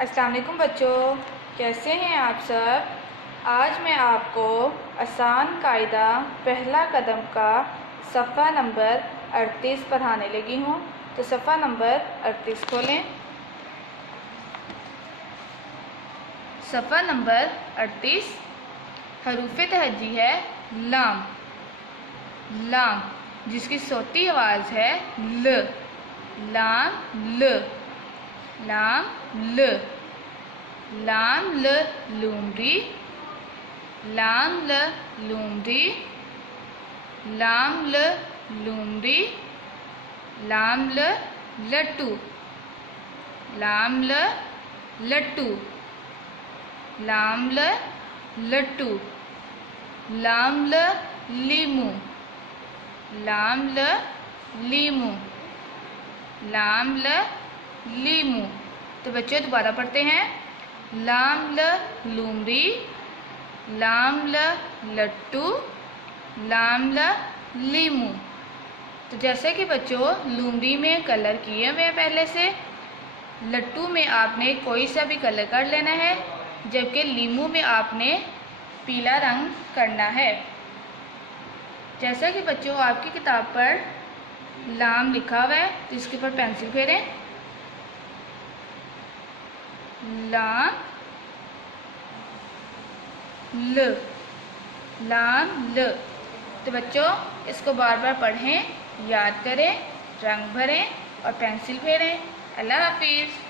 अस्सलाम वालेकुम बच्चों, कैसे हैं आप सब। आज मैं आपको आसान कायदा पहला कदम का सफ़ा नंबर 38 पढ़ाने लगी हूँ। तो सफ़ा नंबर 38 खोलें। सफ़ा नंबर 38 हरूफ तहज्जी है लाम। लाम जिसकी सोती आवाज़ है ल। लाम ल। लाम ल। लाम ल लूमड़ी। लाम ल लूमड़ी। लाम ल लूमड़ी। लाम ल लट्टू। लाम ल लट्टू। लाम ल लट्टू। लाम ल लीमू। लाम ल लीमू। लाम ल लीमू। तो बच्चों दोबारा पढ़ते हैं। लाम ल लूमड़ी। लाम ल लट्टू। लाम ल लीमू। तो जैसे कि बच्चों लूमड़ी में कलर किए हुए हैं पहले से, लट्टू में आपने कोई सा भी कलर कर लेना है, जबकि लीमू में आपने पीला रंग करना है। जैसा कि बच्चों आपकी किताब पर लाम लिखा हुआ है तो इसके ऊपर पेंसिल फेरें। लाम ल। लाम ल। तो बच्चों इसको बार बार पढ़ें, याद करें, रंग भरें और पेंसिल फेरें। अल्लाह हाफिज़।